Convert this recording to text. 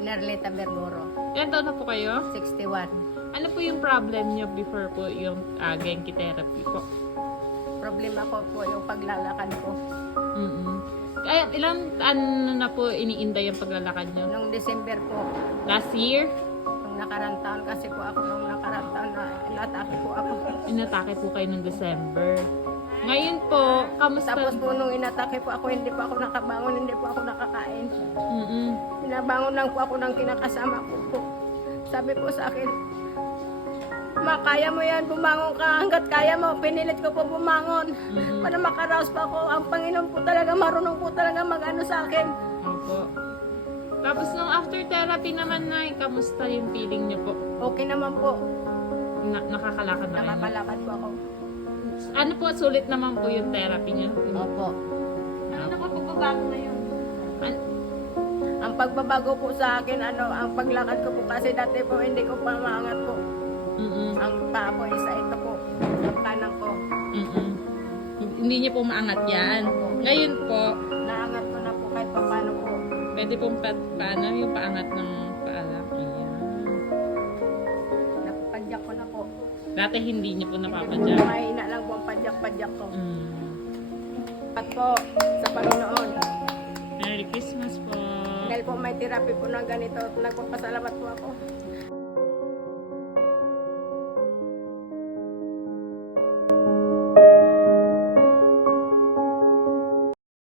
Nerlita Bergoro, Ilan taon na po kayo? 61. Ano po yung problem niyo before po yung Genki therapy po? Problema ko po yung paglalakad ko. Kaya ilang ano na po iniinday yung paglalakad niyo? Nung December po, Last year, nung nakarang taon kasi po ako, nung nakarang taon na inatake po ako. inatake po kayo ng December. Ngayon po, kamusta? Tapos po nung inatake po ako, hindi po ako nakabangon, hindi po ako nakakain. Binabangon lang po ako ng kinakasama ko po. Sabi po sa akin, "Ma, kaya mo yan, bumangon ka hanggat kaya mo." Pinilit ko po bumangon para makaraos pa ako. Ang Panginoon po talaga, marunong po talaga mag-ano sa akin. Opo. Tapos nung after therapy naman na, kamusta yung feeling niyo po? Okay naman po, Nakakalakad na kayo? nakakalakad po ako. Ano po, sulit naman po yung therapy niyo? Opo. Ano po pagbabago na yun? Ang pagbabago po sa akin, ang paglakad ko po kasi dati po hindi ko pa maangat po. Ang paa ko isa ito po, ang kanan ko. Hindi niyo po maangat yan. Ngayon po, Naangat ko na po kahit paano po. pwede pong paano yung paangat ng paalak. Ayan. Napapadyak ko na po. Dati hindi niyo po Hindi napapadyak. po, mahina lang po ang padyak-padyak ko. At po, sa Panginoon. Merry Christmas po. Dahil po may therapy po ng ganito, nagpapasalamat po ako.